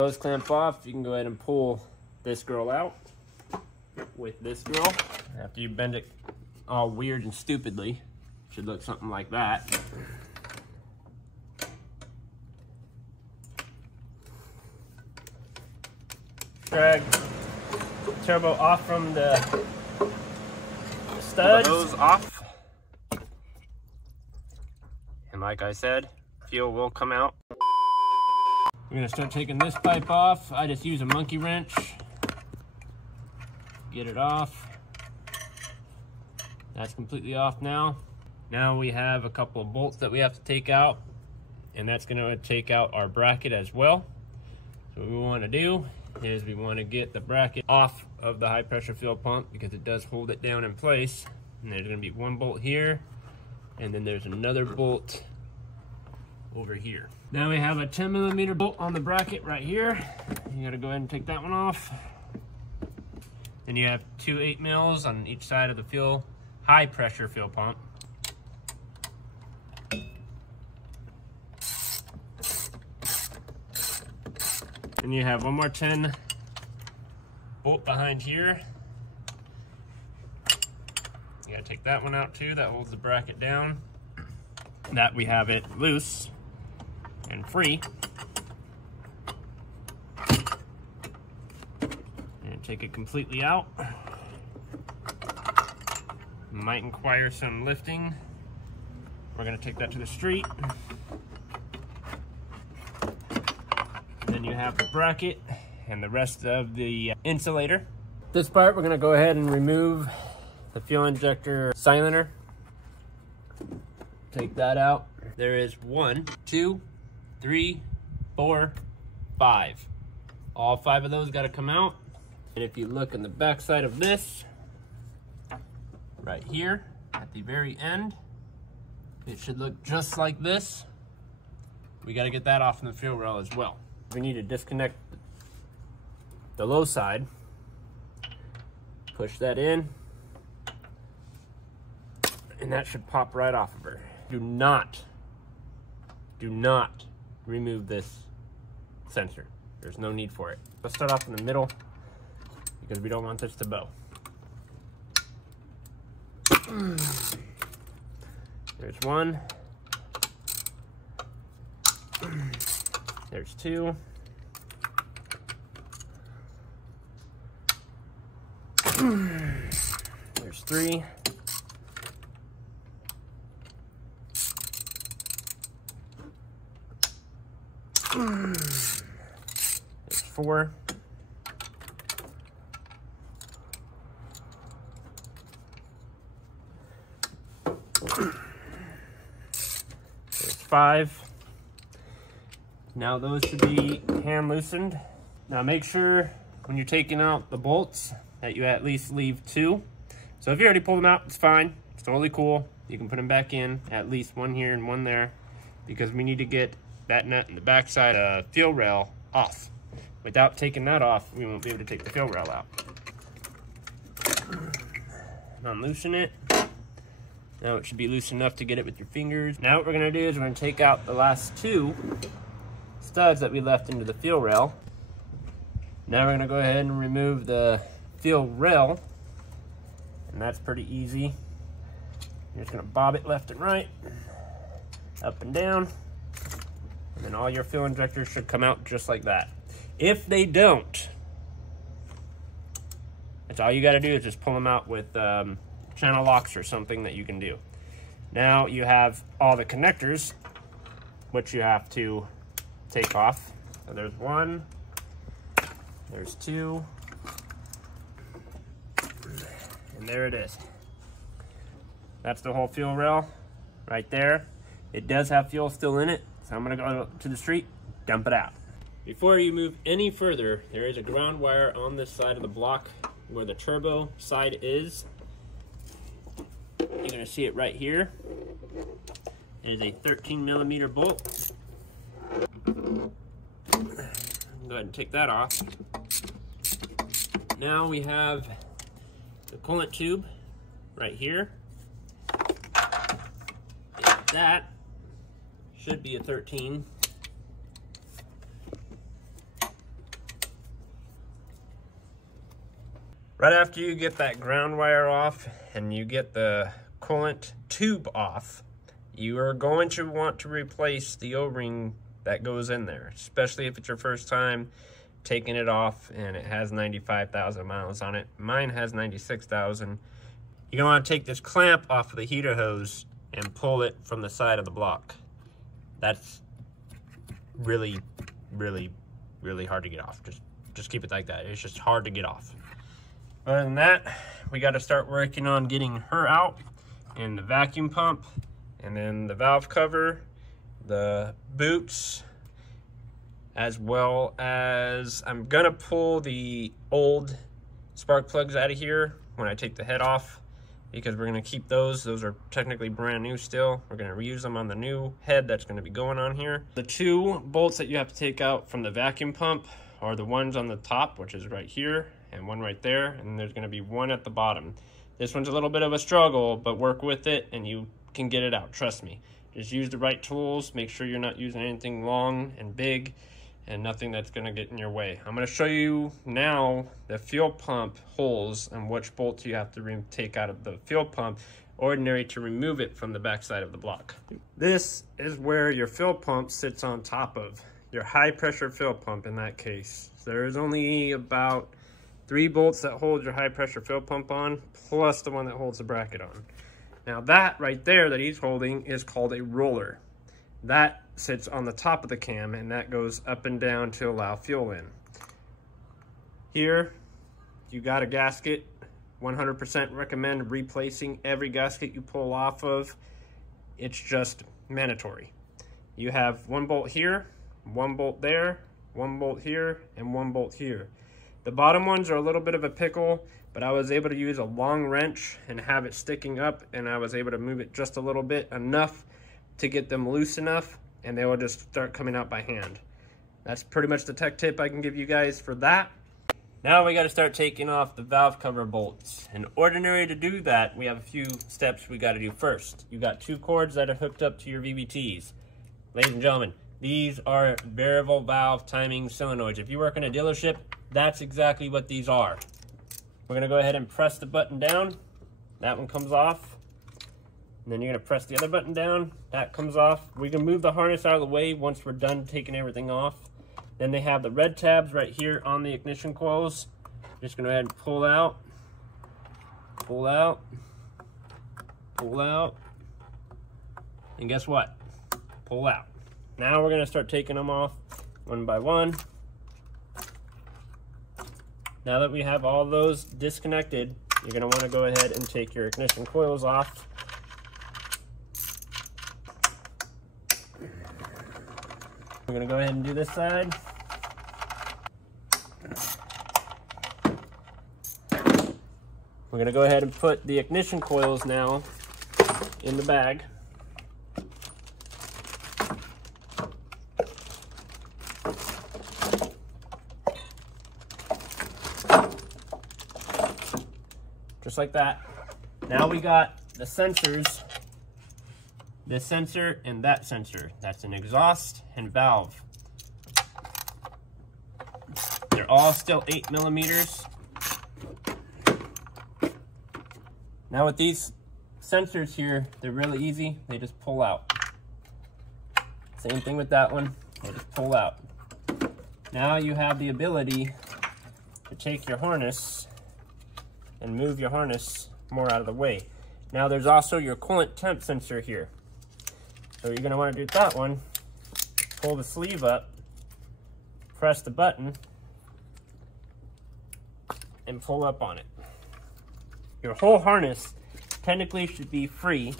Hose clamp off, you can go ahead and pull this girl out with this girl. After you bend it all weird and stupidly, it should look something like that. Drag turbo off from the studs. Pull the hose off. And like I said, fuel will come out. We're gonna start taking this pipe off. I just use a monkey wrench. Get it off. That's completely off now. Now we have a couple of bolts that we have to take out, and that's gonna take out our bracket as well. So what we wanna do is we wanna get the bracket off of the high pressure fuel pump because it does hold it down in place. And there's gonna be one bolt here, and then there's another bolt over here. Now we have a 10mm bolt on the bracket right here. You gotta go ahead and take that one off. Then you have 2 8mm on each side of the high pressure fuel pump. And you have one more 10 bolt behind here. You gotta take that one out too, that holds the bracket down. That we have it loose and free. And take it completely out. Might require some lifting. We're gonna take that to the street. And then you have the bracket and the rest of the insulator. This part we're gonna go ahead and remove the fuel injector cylinder. Take that out. There is 1, 2, 3, 4, 5. All 5 of those gotta come out. And if you look in the back side of this, right here at the very end, it should look just like this. We gotta get that off from the fuel rail as well. We need to disconnect the low side. Push that in. And that should pop right off of her. Do not remove this sensor. There's no need for it. Let's start off in the middle because we don't want this to bow. There's 1. There's 2. There's 3. There's 4. There's 5. Now those should be hand loosened. Now make sure when you're taking out the bolts that you at least leave 2. So if you already pulled them out, it's fine. It's totally cool. You can put them back in, at least 1 here and 1 there, because we need to get that nut in the backside fuel rail off. Without taking that off, we won't be able to take the fuel rail out. Unloosen it. Now it should be loose enough to get it with your fingers. Now what we're gonna do is we're gonna take out the last 2 studs that we left into the fuel rail. Now we're gonna go ahead and remove the fuel rail, and that's pretty easy. You're just gonna bob it left and right, up and down, and then all your fuel injectors should come out just like that. If they don't, that's all you gotta do is just pull them out with channel locks or something that you can do. Now you have all the connectors, which you have to take off. So there's 1, there's 2, and there it is. That's the whole fuel rail right there. It does have fuel still in it, so I'm gonna go to the street, dump it out. Before you move any further, there is a ground wire on this side of the block where the turbo side is. You're gonna see it right here. It is a 13mm bolt. Go ahead and take that off. Now we have the coolant tube right here. That should be a 13. Right after you get that ground wire off and you get the coolant tube off, you are going to want to replace the O-ring that goes in there, especially if it's your first time taking it off and it has 95,000 miles on it. Mine has 96,000. You're gonna want to take this clamp off of the heater hose and pull it from the side of the block. That's really, really, really hard to get off. Just keep it like that. It's just hard to get off. Other than that, we got to start working on getting her out, and the vacuum pump, and then the valve cover, the boots, as well as I'm gonna pull the old spark plugs out of here when I take the head off, because we're gonna keep those. Those are technically brand new still. We're gonna reuse them on the new head that's gonna be going on here. The two bolts that you have to take out from the vacuum pump are the ones on the top, which is right here, and one right there, and there's gonna be one at the bottom. This one's a little bit of a struggle, but work with it and you can get it out, trust me. Just use the right tools, make sure you're not using anything long and big, and nothing that's gonna get in your way. I'm gonna show you now the fuel pump holes and which bolts you have to take out of the fuel pump ordinary to remove it from the backside of the block. This is where your fuel pump sits on top of your high pressure fuel pump in that case. So there's only about 3 bolts that hold your high pressure fuel pump on, plus the one that holds the bracket on. Now that right there that he's holding is called a roller. That sits on the top of the cam, and that goes up and down to allow fuel in. Here, you got a gasket. 100% recommend replacing every gasket you pull off of. It's just mandatory. You have 1 bolt here, 1 bolt there, 1 bolt here, and 1 bolt here. The bottom ones are a little bit of a pickle, but I was able to use a long wrench and have it sticking up, and I was able to move it just a little bit, enough to get them loose enough, and they will just start coming out by hand. That's pretty much the tech tip I can give you guys for that. Now we got to start taking off the valve cover bolts. In ordinary to do that, we have a few steps we got to do first. You got 2 cords that are hooked up to your VVTs. Ladies and gentlemen, these are variable valve timing solenoids. If you work in a dealership, that's exactly what these are. We're going to go ahead and press the button down. That one comes off. And then you're going to press the other button down. That comes off. We can move the harness out of the way once we're done taking everything off. Then they have the red tabs right here on the ignition coils. Just going to go ahead and pull out, pull out, pull out, and guess what? Pull out. Now we're going to start taking them off one by one. Now that we have all those disconnected, you're going to want to go ahead and take your ignition coils off. We're going to go ahead and do this side. We're going to go ahead and put the ignition coils now in the bag. Just like that. Now we got the sensors, this sensor and that sensor. That's an exhaust and valve. They're all still 8 millimeters. Now with these sensors here, they're really easy. They just pull out. Same thing with that one. They just pull out. Now you have the ability to take your harness and move your harness more out of the way. Now there's also your coolant temp sensor here. So you're going to want to do that one. Pull the sleeve up, press the button, and pull up on it. Your whole harness technically should be free,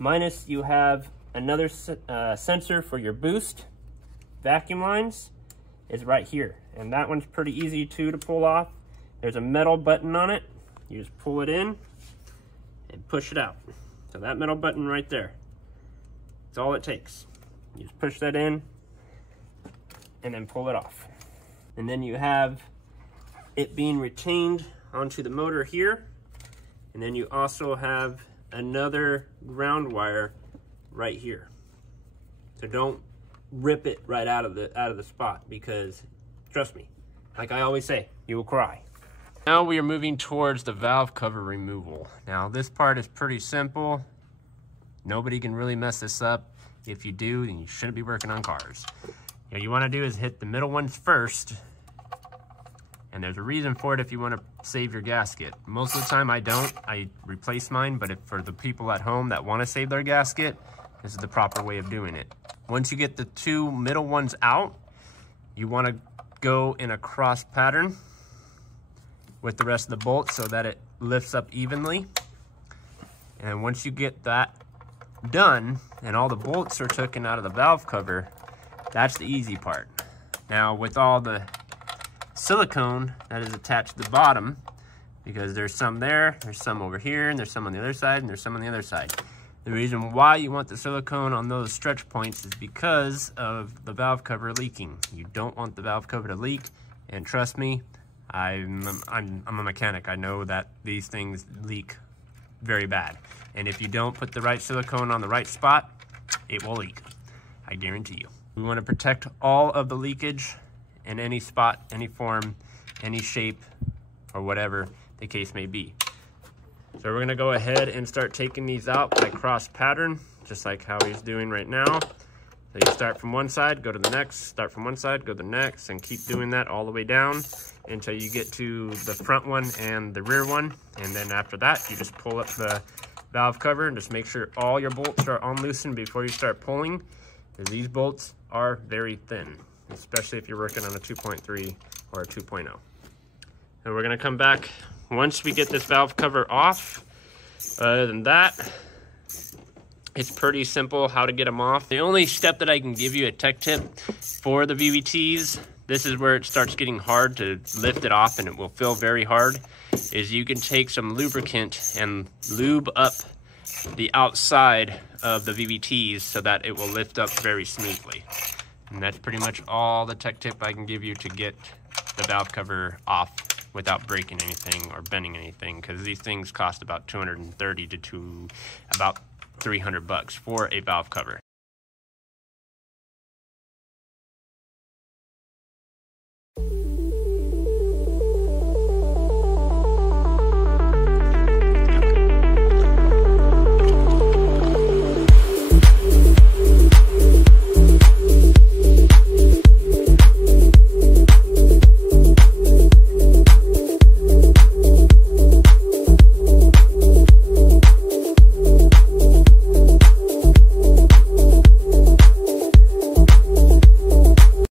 minus you have another sensor for your boost. Vacuum lines is right here, and that one's pretty easy too to pull off. There's a metal button on it. You just pull it in and push it out. So that metal button right there, that's all it takes. You just push that in and then pull it off. And then you have it being retained onto the motor here. And then you also have another ground wire right here. So don't rip it right out of the spot, because trust me, like I always say, you will cry. Now we are moving towards the valve cover removal. Now this part is pretty simple. Nobody can really mess this up. If you do, then you shouldn't be working on cars. What you want to do is hit the middle ones first. And there's a reason for it if you want to save your gasket. Most of the time I don't. I replace mine, but if for the people at home that want to save their gasket, this is the proper way of doing it. Once you get the two middle ones out, you want to go in a cross pattern with the rest of the bolts so that it lifts up evenly. And once you get that done and all the bolts are taken out of the valve cover, that's the easy part. Now with all the silicone that is attached to the bottom, because there's some there, there's some over here, and there's some on the other side, and there's some on the other side. The reason why you want the silicone on those stretch points is because of the valve cover leaking. You don't want the valve cover to leak, and trust me, I'm a mechanic. I know that these things leak very bad. And if you don't put the right silicone on the right spot, it will leak. I guarantee you. We want to protect all of the leakage in any spot, any form, any shape, or whatever the case may be. So we're gonna go ahead and start taking these out by cross pattern, just like how he's doing right now. So you start from one side, go to the next, start from one side, go to the next, and keep doing that all the way down until you get to the front one and the rear one. And then after that, you just pull up the valve cover and just make sure all your bolts are unloosened before you start pulling, because these bolts are very thin, especially if you're working on a 2.3 or a 2.0. And we're gonna come back once we get this valve cover off. Other than that, it's pretty simple how to get them off. The only step that I can give you a tech tip for the VVTs, this is where it starts getting hard to lift it off and it will feel very hard, is you can take some lubricant and lube up the outside of the VVTs so that it will lift up very smoothly. And that's pretty much all the tech tip I can give you to get the valve cover off without breaking anything or bending anything, because these things cost about $230 to about $300 for a valve cover.